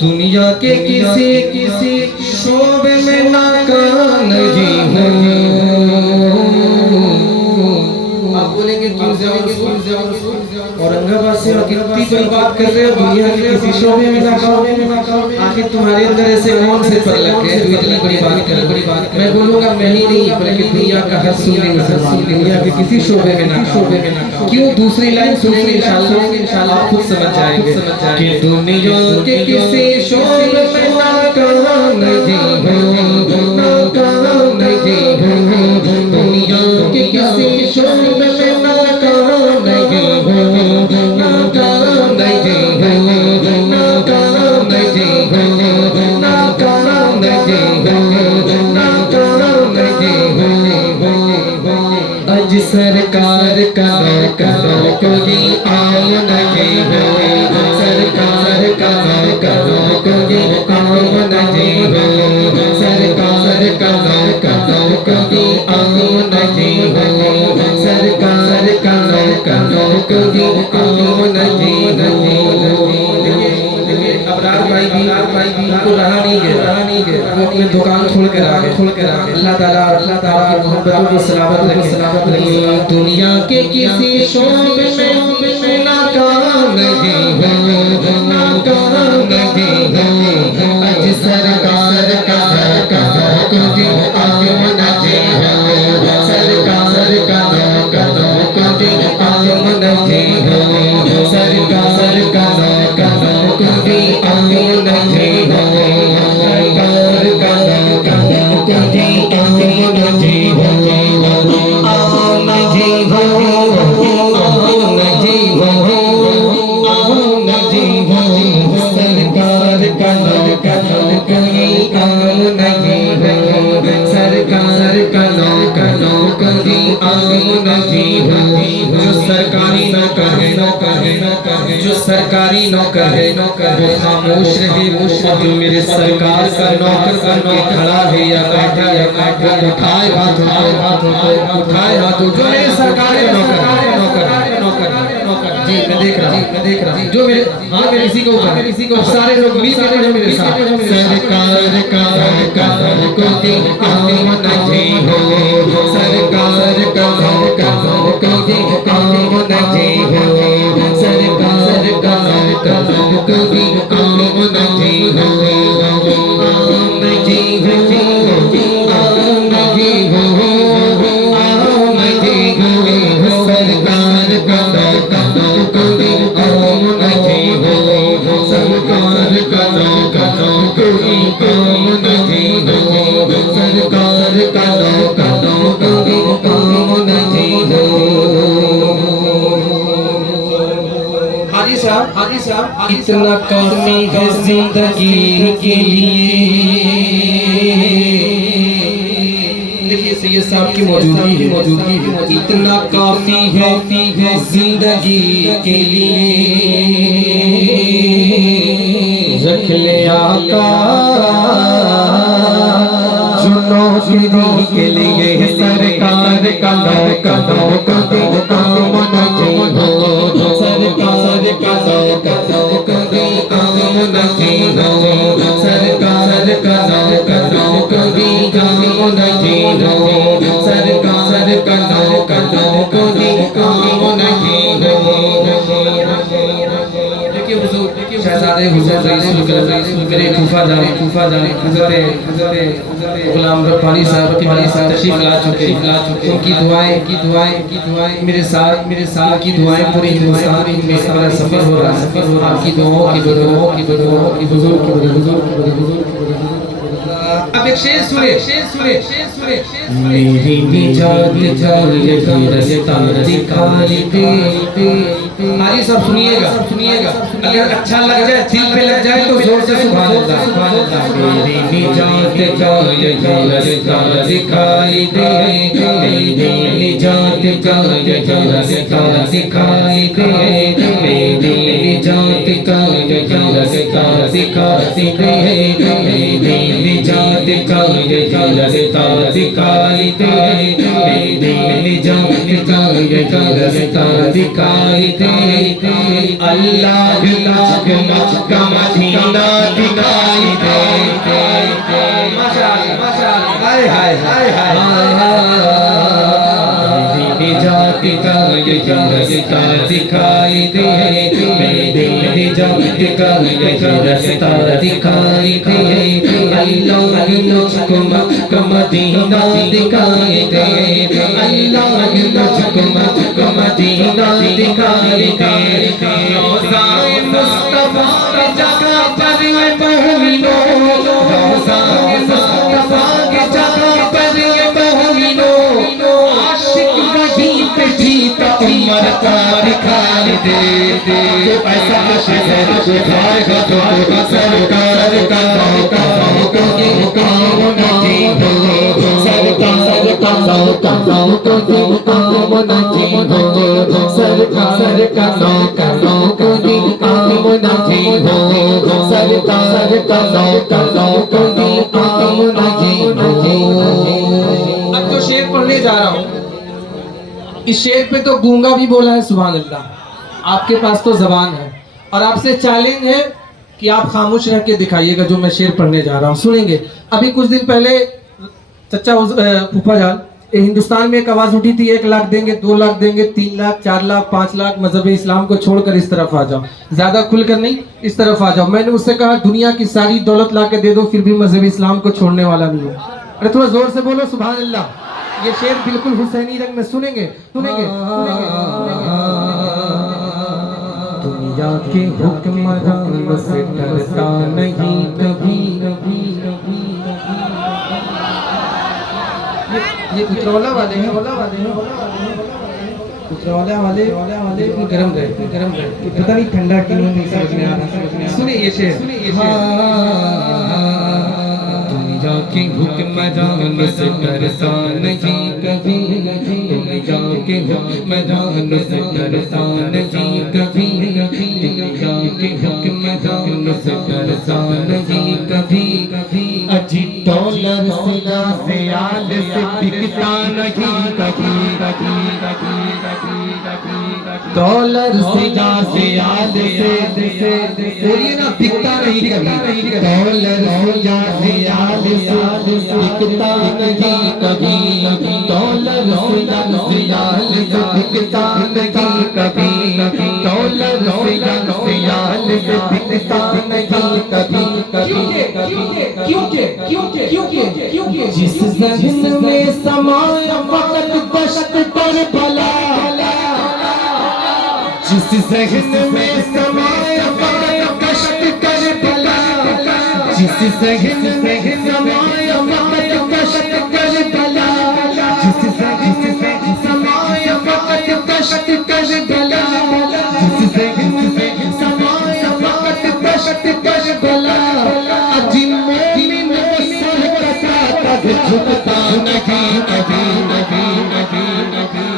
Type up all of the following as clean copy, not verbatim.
दुनिया के किसी किसी शोबे में नाकाम नहीं हूँ। आप बोलेंगे क्यों औरंगाबाद से कितनी बड़ी बात कर रहे हो, दुनिया के किसी शोबे में नाकाम। आखिर तुम्हारे अंदर ऐसे कौन से पर लग गए जो इतनी बड़ी बात कर बड़ी बात। मैं बोलूंगा मैं ही नहीं बल्कि दुनिया का हर सुनने मुसलमान दुनिया के किसी शोबे में नाकाम। क्यों? दूसरी लाइन सुनेंगे इंशाल्लाह आप खुद समझ जाएंगे कि दुनिया के किसी शोबे में नाकाम नहीं हूँ, नाकाम नहीं हूँ। दुनिया के किसी शोबे में नाकाम नहीं हूँ, नाकाम नहीं हूँ, नाकाम नहीं हूँ, नाकाम नहीं हूँ, नाकाम नहीं हूँ। अज सरकार का करो कोई आम नहीं हो, सरकार का करो कोई आम नहीं हो, सरकार का करो कोई आम नहीं हो, सरकार का करो कोई आम नहीं हो। अबरार भाई भी को रहा नहीं गया, वो अपने दुकान खोल कर आ गए। अल्लाह ताला की मोहब्बतों को सलामत रखे। दुनिया के किसी शोबे में नाकाम नहीं हो, नाकाम नहीं हो। अज सरकार का करो कोई आम नहीं हो, सरकार का करो कोई आम नहीं हो, सरकार का करो कोई आम नहीं हो, सरकार का करो कोई आम नहीं हो, आम नहीं हो, आम नहीं हो, आम नहीं हो। सरकार का करो कोई आम नहीं हो, सरकार का करो कोई आम नहीं हो। जो सरकारी नौकर है जो सरकारी नौकर है वो खामोश रहे। जो मेरे सरकार का नौकर बन के खड़ा है या बैठा है वो उठाए हाथ, उठाए हाथ। जो मेरे सरकारी नौकर जी मैं देख रहा जो मेरे हाँ मेरे इसी को सारे लोग मिल के मेरे साथ। सरकार का करो कोई आम नहीं हो, सरकार का करो कोई आम नहीं हो, सरकार का करो कोई आम नहीं हो, आम नहीं हो, आम नहीं हो, आम नहीं हो। सरकार का करो कोई आम नहीं हो, सरकार का करो कोई आम नहीं हो, सरकार का करो कोई आम नहीं हो। हाजी साहब इतना काफी है जिंदगी के लिए। देखिए सैयद साहब की मौजूदगी है। इतना काफी है जिंदगी के लिए। रख ले आका चुनौती के लिए सरकार का करो कोई आम नहीं हो, सरकार का करो कोई आम नहीं हो, सरकार का करो कोई आम नहीं हो, सरकार का करो कोई आम नहीं हो। शहजादे हुजूर मेरे फूफा जाने हज़रत गुलाम रब्बानी साहब तशरीफ ला चुके। उनकी दुआएं मेरे साथ की दुआएं पूरे हिंदुस्तान में मेरा सफर हो रहा है। आपकी दुआओं की हुजूर अब एक शेर सुने। मेरी निजात रास्ता दिखाई दे। हाजी साहब सुनिएगा अगर अच्छा लग जाए दिल पे लग जाए तो जोर से सुभान अल्लाह। मेरी निजात रास्ता दिखाई दे, मेरी निजात रास्ता दिखाई दे, मेरी निजात रास्ता दिखाई दे, मेरी निजात रास्ता दिखाई दे, मेरी निजात का रास्ता दिखाई दे, अल्लाह का मदीना दिखाई दे। माशाअल्लाह माशाअल्लाह, हाय हाय हाय हाय, निजात का ये रास्ता दिखाई दे, मेरे निजात का ये रास्ता दिखाई दे, अल्लाह मुझको मक्का मदीना दिखाई दे, अल्लाह मुझको मक्का मदीना दिखाई दे। रोज़ाए मुस्तफा की जगह पर ये मोमिनो, रोज़ाए मुस्तफा की जगह पर ये मोमिनो, आशिक वहीं पे जीता उमर का दिखाई दे। तो ऐसा आशिक है दिखाएगा तो सरकार का ये काम नहीं हो, सरकार का काम नहीं हो, सरकार का काम नहीं हो, सरकार का काम नहीं हो। अब तो शेर पढ़ने जा रहा हूँ। इस शेर पे तो गूंगा भी बोला है सुभान अल्लाह, आपके पास तो जबान है, और आपसे चैलेंज है कि आप खामोश रह के दिखाइएगा जो मैं शेर पढ़ने जा रहा हूँ। सुनेंगे। अभी कुछ दिन पहले चचा फूफा जान, हिंदुस्तान में एक आवाज उठी थी, 1 लाख देंगे, 2 लाख देंगे, 3 लाख, 4 लाख, 5 लाख, मजहब इस्लाम को छोड़कर इस तरफ आ जाओ, ज्यादा खुलकर नहीं, इस तरफ आ जाओ। मैंने उससे कहा दुनिया की सारी दौलत ला के दे दो, फिर भी मजहब इस्लाम को छोड़ने वाला नहीं हूँ। अरे थोड़ा जोर से बोलो सुभान अल्लाह। ये शेर बिल्कुल हुसैनी रंग में। सुनेंगे सुनेंगे सुनेंगे। दुनिया के हुक्मरान से डरता नहीं कभी, ये उतरौला वाले हैं, उतरौला वाले गरम रहे, पता नहीं ठंडा क्यों नहीं समझ में आ रहा। सुनिए ये शेर, दुनिया के हुक्मरान से डरता नहीं कभी, दुनिया के हुक्मरान से डरता नहीं कभी, दुनिया के हुक्मरान से डरता नहीं कभी। अजी डॉलर से आल से बिकता नहीं कभी, डॉलर से आल से बोलिए ना, बिकता नहीं कभी, डॉलर से आल से बिकता नहीं कभी, डॉलर से आल से बिकता नहीं कभी, डॉलर से आल से बिकता नहीं कभी। जिस ज़हन में समाया वक्त कष्ट कर भला, जिस ज़हन में समाया वक्त कष्ट कर भला, जिस ज़हन में समाया वक्त कष्ट कर भला, जिस ज़हन में समाया वक्त कष्ट कर भला, जिस ज़हन में समाया वक्त कष्ट कर भला। झुकता नहीं कभी,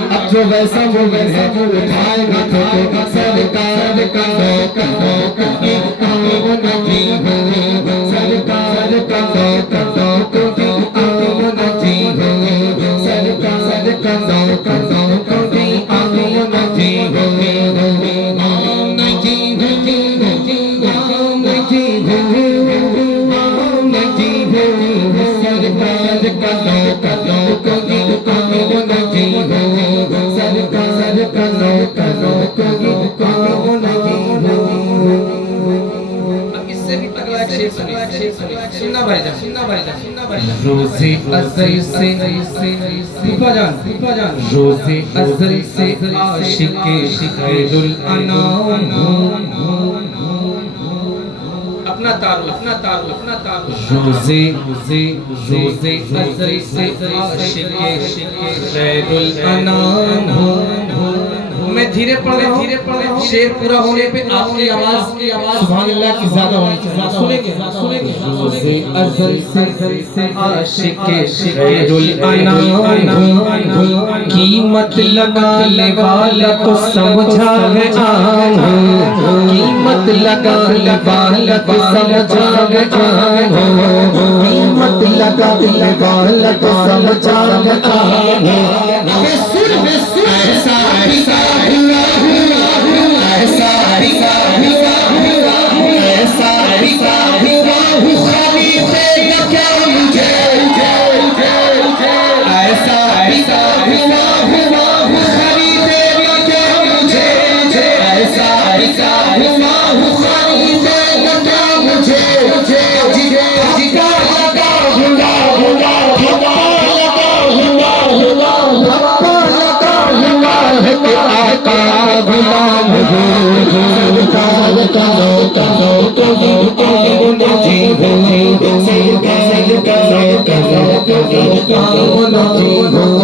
अब जो वैसा वो वैसा वो उठाएगा तो सरकार का काम नहीं हो, सरकार का काम नहीं हो, सरकार का रोज़े अज़ल से रोज़े अज़ल से आशिक़े खैरुल अनाम, अपना तारुफ रोज़े अज़ल से आशिक़े खैरुल अनाम। मैं धीरे पढ़ रहा हूँ, शेर पूरा होने पे आपकी आवाज सुभान अल्लाह की ज्यादा होनी चाहिए। सुनेंगे रोज़े अज़ल से आशिक़े खैरुल अनाम, कीमत लगाने वाला तो समझा है आम, कीमत लगाने वाला तो समझा है आम, कीमत लगाने वाला तो समझा है आम। ऐसा কামনা চিহ্ন